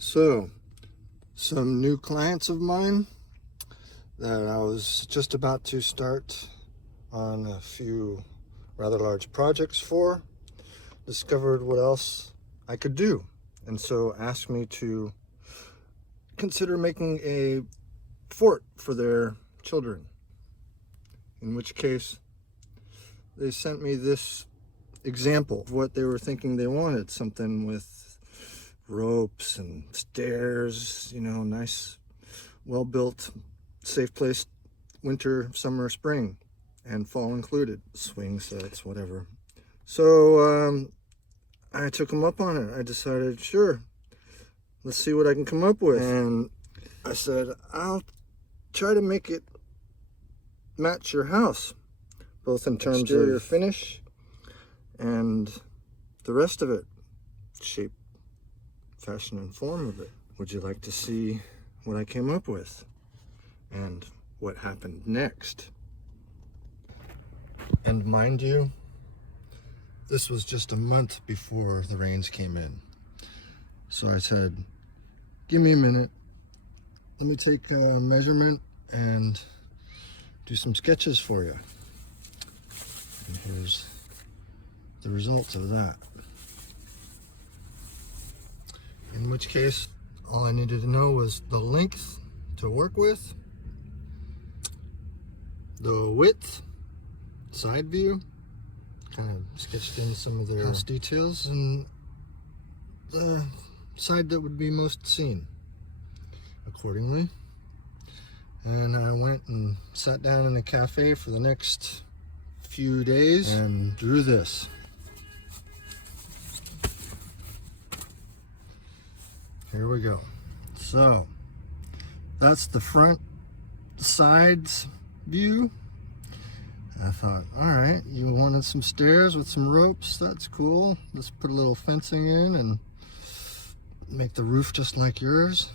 So, some new clients of mine that I was just about to start on a few rather large projects for discovered what else I could do, and so asked me to consider making a fort for their children, in which case they sent me this example of what they were thinking they wanted. Something with ropes and stairs, nice, well-built, safe place, winter, summer, spring, and fall included. Swing sets, whatever. So I took them up on it. I decided, sure, let's see what I can come up with. And I said, I'll try to make it match your house, both in terms exterior of finish and the rest of it, shape, fashion, and form of it. Would you like to see what I came up with and what happened next? And mind you, this was just a month before the rains came in. So I said, give me a minute. Let me take a measurement and do some sketches for you. And here's the results of that. In which case, all I needed to know was the length to work with, the width, side view, kind of sketched in some of their house details, and the side that would be most seen accordingly. And I went and sat down in a cafe for the next few days and drew this. Here we go. So that's the front sides view. I thought, all right, you wanted some stairs with some ropes. That's cool. Let's put a little fencing in and make the roof just like yours.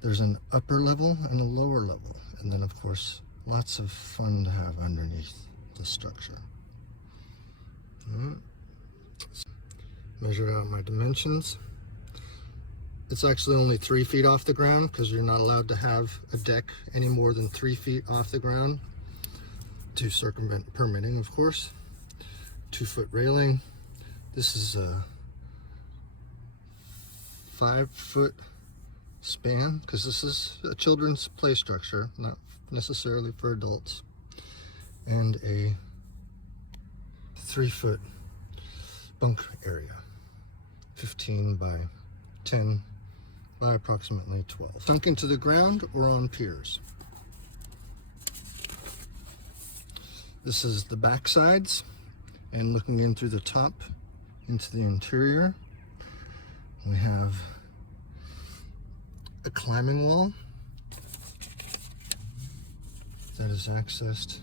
There's an upper level and a lower level. And then, of course, lots of fun to have underneath the structure. Measured out my dimensions. It's actually only 3 feet off the ground because you're not allowed to have a deck any more than 3 feet off the ground to circumvent permitting, of course. 2-foot railing. This is a 5-foot span because this is a children's play structure, not necessarily for adults. And a 3-foot bunk area, 15 by 10 by approximately 12. Sunk into the ground or on piers. This is the back sides, and looking in through the top into the interior, we have a climbing wall that is accessed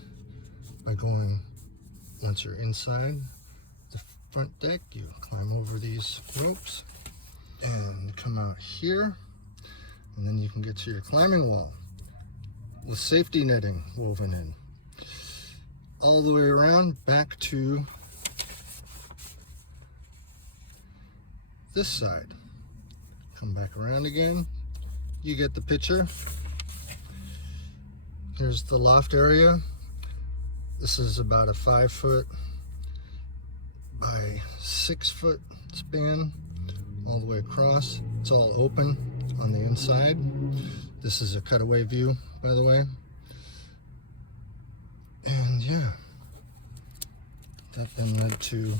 by going, once you're inside the front deck, you climb over these ropes and come out here, and then you can get to your climbing wall with safety netting woven in. All the way around back to this side. Come back around again. You get the picture. Here's the loft area. This is about a 5-foot by 6-foot span all the way across. It's all open on the inside. This is a cutaway view, by the way. And yeah, that then led to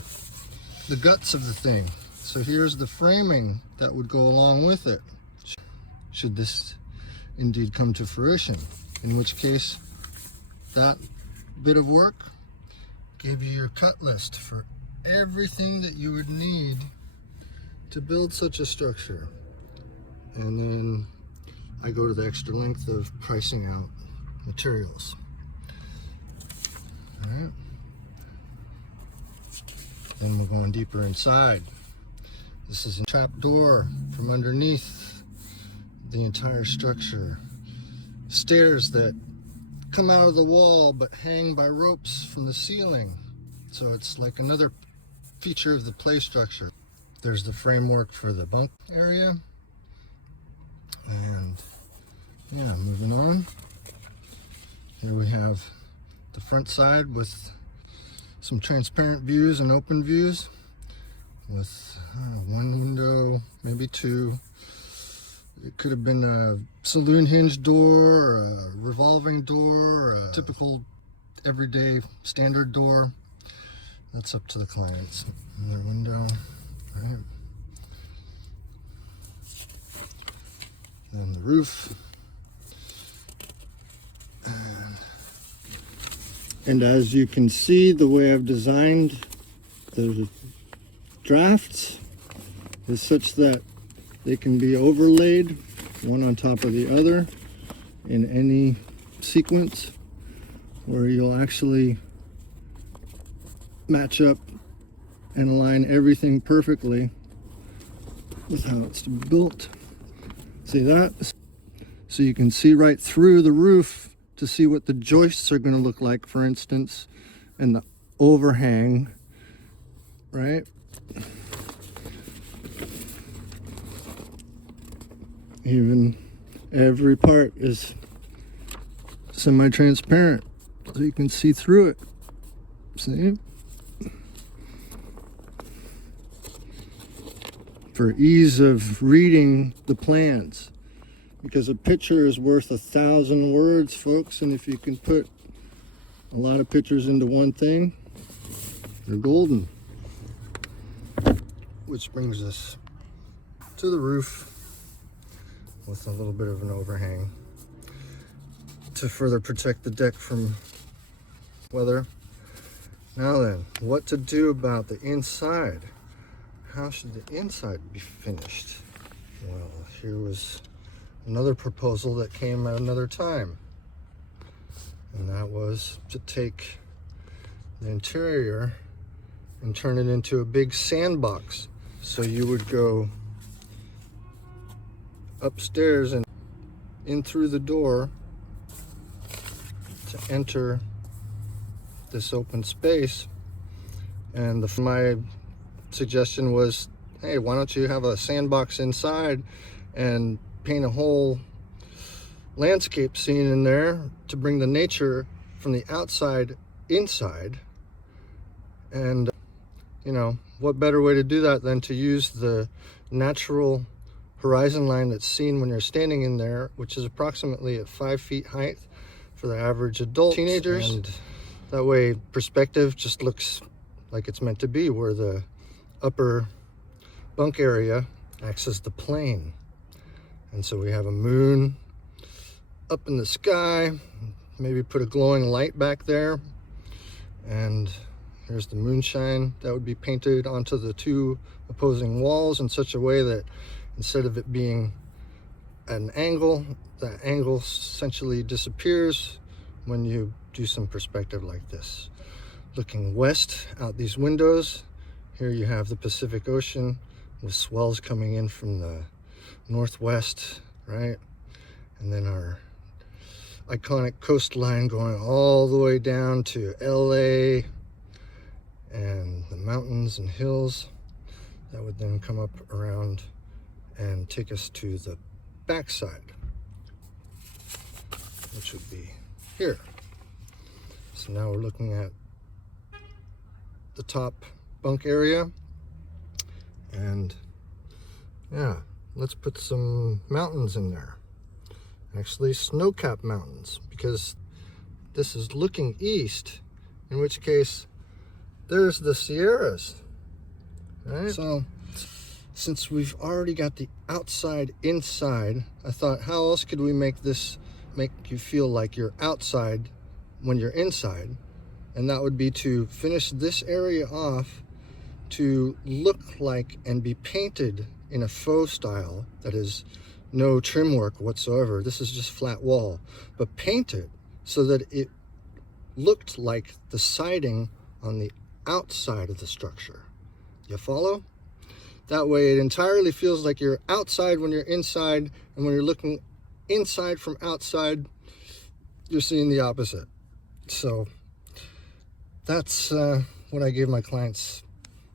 the guts of the thing. So here's the framing that would go along with it, should this indeed come to fruition, in which case that bit of work gave you your cut list for everything that you would need to build such a structure. And then I go to the extra length of pricing out materials. All right. Then we're going deeper inside. This is a trap door from underneath the entire structure. Stairs that come out of the wall but hang by ropes from the ceiling. So it's like another feature of the play structure. There's the framework for the bunk area. And yeah, moving on. Here we have the front side with some transparent views and open views with one window, maybe two. It could have been a saloon hinge door, a revolving door, a typical everyday standard door. That's up to the clients. Another window, right? Then the roof. And as you can see, the way I've designed the drafts is such that they can be overlaid one on top of the other in any sequence, where you'll actually match up and align everything perfectly with how it's built. See that? So you can see right through the roof to see what the joists are going to look like, for instance, and the overhang, right? Even every part is semi-transparent, so you can see through it. See? For ease of reading the plans, because a picture is worth 1,000 words, folks, and if you can put a lot of pictures into one thing, you're golden. Which brings us to the roof with a little bit of an overhang to further protect the deck from weather. Now then, what to do about the inside? How should the inside be finished? Well, here was another proposal that came at another time, and that was to take the interior and turn it into a big sandbox. So you would go upstairs and in through the door to enter this open space. And my suggestion was, hey, why don't you have a sandbox inside and paint a whole landscape scene in there to bring the nature from the outside inside. And you know, what better way to do that than to use the natural horizon line that's seen when you're standing in there, which is approximately at 5 feet height for the average adult teenagers. And that way perspective just looks like it's meant to be, where the upper bunk area acts as the plane. And so we have a moon up in the sky, maybe put a glowing light back there, and here's the moonshine that would be painted onto the two opposing walls in such a way that instead of it being an angle, that angle essentially disappears when you do some perspective like this. Looking west out these windows, here you have the Pacific Ocean with swells coming in from the northwest, right? And then our iconic coastline going all the way down to LA, and the mountains and hills that would then come up around and take us to the backside, which would be here. So now we're looking at the top bunk area, and yeah, let's put some mountains in there. Actually, snow-capped mountains, because this is looking east, in which case there's the Sierras, right? So since we've already got the outside inside, I thought, how else could we make this make you feel like you're outside when you're inside? And that would be to finish this area off to look like and be painted in a faux style that is no trim work whatsoever. This is just flat wall, but paint it so that it looked like the siding on the outside of the structure. You follow? That way it entirely feels like you're outside when you're inside, and when you're looking inside from outside, you're seeing the opposite. So that's what I gave my clients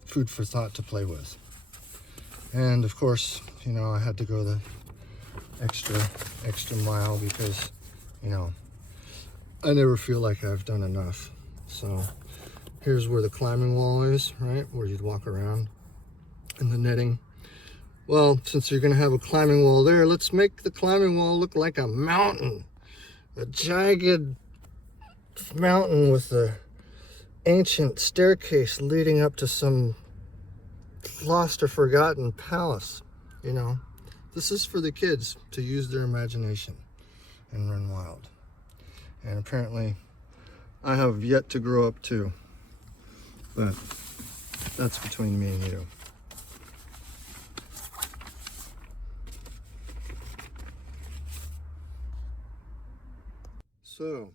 food for thought to play with. And of course, you know, I had to go the extra mile because, you know, I never feel like I've done enough. So here's where the climbing wall is, right? Where you'd walk around and the netting. Well, since you're gonna have a climbing wall there, let's make the climbing wall look like a mountain. A jagged mountain with a ancient staircase leading up to some lost or forgotten palace. You know, this is for the kids to use their imagination and run wild. And apparently I have yet to grow up too, but that's between me and you. So